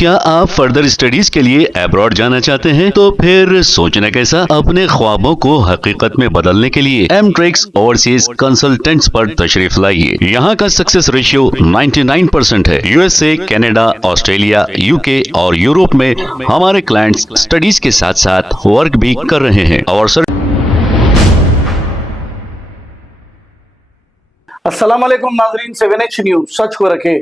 क्या आप further studies के लिए अब्रॉड जाना चाहते हैं? तो फिर सोचना कैसा, अपने ख्वाबों को हकीकत में बदलने के लिए एमट्रिक्स ओवरसीज कंसल्टेंट्स पर तशरीफ लाइए। यहाँ का सक्सेस रेशियो 99% है। यूएसए, कनाडा, ऑस्ट्रेलिया, यूके और यूरोप में हमारे क्लाइंट्स स्टडीज के साथ साथ वर्क भी कर रहे हैं और अस्सलाम वालेकुम नाजरीन, 7H न्यूज सच को रखे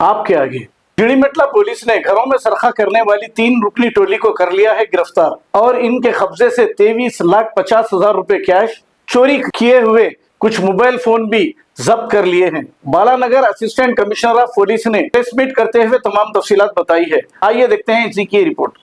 आपके आगे। जीडीमेटला पुलिस ने घरों में सरखा करने वाली 3 रुकनी टोली को कर लिया है गिरफ्तार और इनके कब्जे से 23,50,000 रुपए कैश, चोरी किए हुए कुछ मोबाइल फोन भी जब्त कर लिए हैं। Balanagar assistant commissioner of police ने प्रेस मीट करते हुए तमाम तफसीलात बताई है। आइए देखते हैं इसी की रिपोर्ट।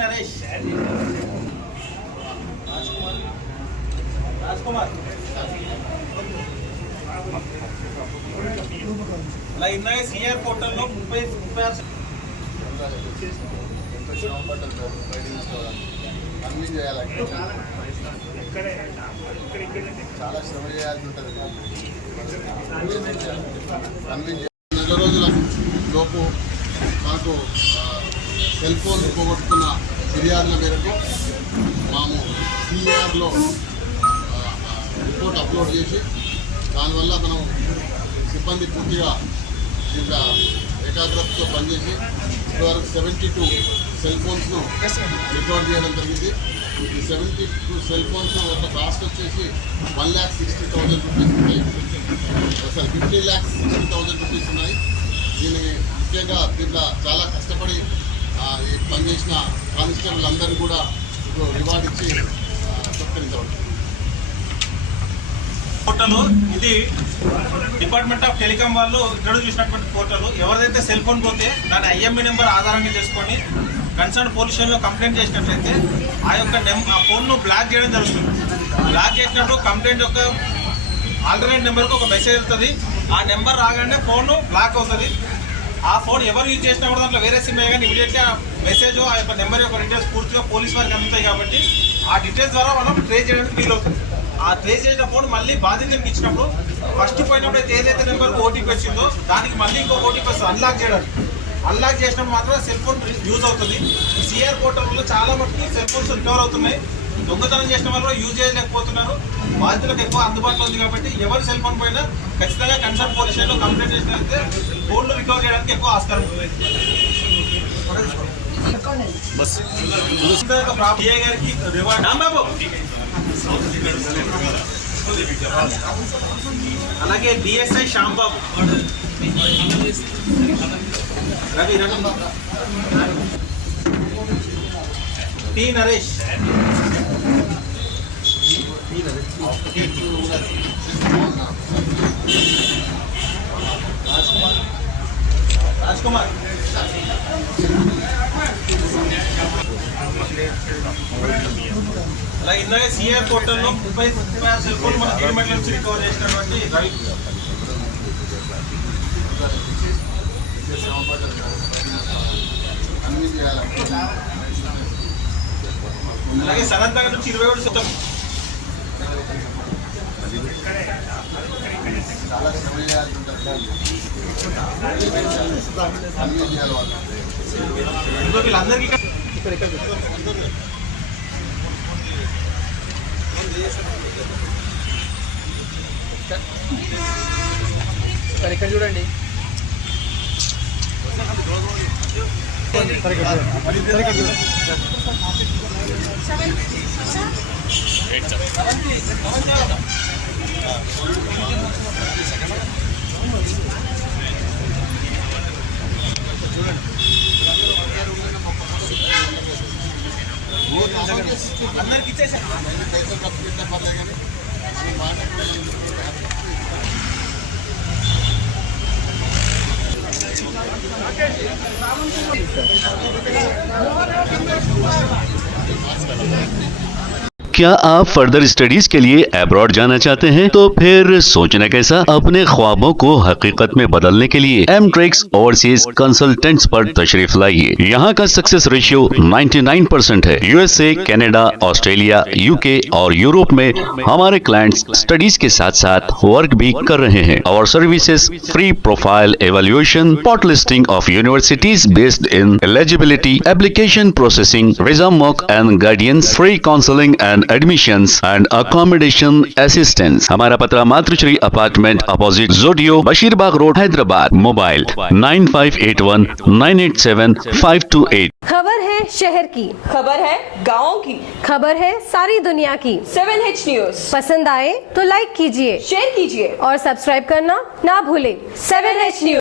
नरेश राजकुमार అలా ఇందాక సిఆర్ పోర్టల్లో 36 చాలా శ్రమ చేయాల్సి ఉంటుంది. నెల రోజుల లోపు మాకు సెల్ ఫోన్ పోగొట్టుకున్న ఫిర్యాదుల మేరకు మేము సిఆర్లో రిపోర్ట్ అప్లోడ్ చేసి దానివల్ల మనం సిబ్బంది పూర్తిగా ఇంకా ఏకాగ్రతతో పనిచేసి ఇప్పటివరకు 72 సెల్ ఫోన్స్ను రికవర్ చేయడం జరిగింది. ఈ 72 సెల్ ఫోన్స్ ఒక కాస్ట్ వచ్చేసి 1,60,000 రూపీస్ ఉన్నాయి. అసలు 50,60,000 రూపీస్ ఉన్నాయి. దీన్ని ముఖ్యంగా దీంట్లో చాలా కష్టపడి ఈ పనిచేసిన కానిస్టేబుల్ అందరినీ కూడా రివార్డ్ ఇచ్చి సత్కరించబడుతుంది. పోర్టల్ ఇది డిపార్ట్మెంట్ ఆఫ్ టెలికాం వాళ్ళు ఇంట్రొడ్యూస్ చేసినటువంటి పోర్టల్. ఎవరిదైతే సెల్ ఫోన్ పోతే దాని ఐఎంఈ నెంబర్ ఆధారంగా చేసుకొని కన్సర్న్ పోలీస్ స్టేషన్లో కంప్లైంట్ చేసినట్లయితే ఆ యొక్క ఫోన్ను బ్లాక్ చేయడం జరుగుతుంది. బ్లాక్ చేసినప్పుడు కంప్లైంట్ యొక్క ఆల్టర్నేట్ నెంబర్కి ఒక మెసేజ్ వస్తుంది. ఆ నెంబర్ రాగానే ఫోన్ బ్లాక్ అవుతుంది. ఆ ఫోన్ ఎవరు యూజ్ చేసినా కూడా దాంట్లో వేరే సిమ్ కానీ ఇమీడియట్గా మెసేజ్ ఆ యొక్క నెంబర్ యొక్క డీటెయిల్స్ పూర్తిగా పోలీస్ వారికి అందుతాయి. కాబట్టి ఆ డీటెయిల్స్ ద్వారా మనం ట్రేస్ చేయడానికి వీలవుతుంది. ఆ ట్రేస్ చేసిన ఫోన్ మళ్ళీ బాధితునికి ఇచ్చినప్పుడు ఫస్ట్ పోయినప్పుడు ఏదైతే నెంబర్కి ఓటీపీ వచ్చిందో దానికి మళ్ళీ ఇంకో ఓటీపీ వస్తుంది అన్లాక్ చేయడానికి. అన్లాక్ చేసినప్పుడు మాత్రం సెల్ ఫోన్ యూజ్ అవుతుంది. ఈ సిఆర్ పోర్టల్ వల్ల చాలా మటుకు సెల్ ఫోన్స్ రికవర్ అవుతున్నాయి. దొంగతనం చేసిన వాళ్ళు యూజ్ చేయలేకపోతున్నారు. బాధితులకు ఎక్కువ అందుబాటులో ఉంది. కాబట్టి ఎవరు సెల్ ఫోన్ పోయినా ఖచ్చితంగా కన్సర్న్ పోలీస్ స్టేషన్లో కంప్లైంట్ చేసినట్లయితే ఫోన్లు రికవర్ చేయడానికి ఎక్కువ ఆస్కారం ఉంది. గారికి రివార్డ్ అలాగే డిఎస్ఐ శ్యాంబాబు, రవి టి నరేష్, రాజ్కుమార్, అలా ఇందాక సిఆర్ పోర్టల్లో 36 సెల్ ఫోన్ మన జీడీమెట్ల నుంచి రికవర్ చేసినటువంటి రవి, అలాగే సనత్ నగర్ నుంచి 27 శాతం చాలా శ్రమ చేయాల్సి ఉంటుంది. అన్ని చేయాలి వాళ్ళు. వీళ్ళందరికీ ఇక్కడ చూడండి. అందరికి ఇచ్చేసా क्या आप फर्दर स्टडीज के लिए अब्रॉड जाना चाहते हैं? तो फिर सोचना कैसा? अपने ख्वाबों को हकीकत में बदलने के लिए एमट्रिक्स ओवरसीज कंसल्टेंट्स पर तशरीफ लाइए। यहाँ का सक्सेस रेशियो 99% है। यूएसए, कनाडा, ऑस्ट्रेलिया, यूके और यूरोप में हमारे क्लाइंट्स स्टडीज के साथ साथ वर्क भी कर रहे हैं। और services free profile evaluation, pot listing of universities based in eligibility, application processing, visa mock and guidance, free counselling and admissions and accommodation assistance. हमारा पता मातृश्री अपार्टमेंट अपोजिट जोडियो, बशीरबाग रोड, हैदराबाद। मोबाइल 9581987528। खबर है शहर की, खबर है गाँव की, खबर है सारी दुनिया की। 7H न्यूज पसंद आए तो लाइक कीजिए, शेयर कीजिए और सब्सक्राइब करना ना भूलें। 7H news.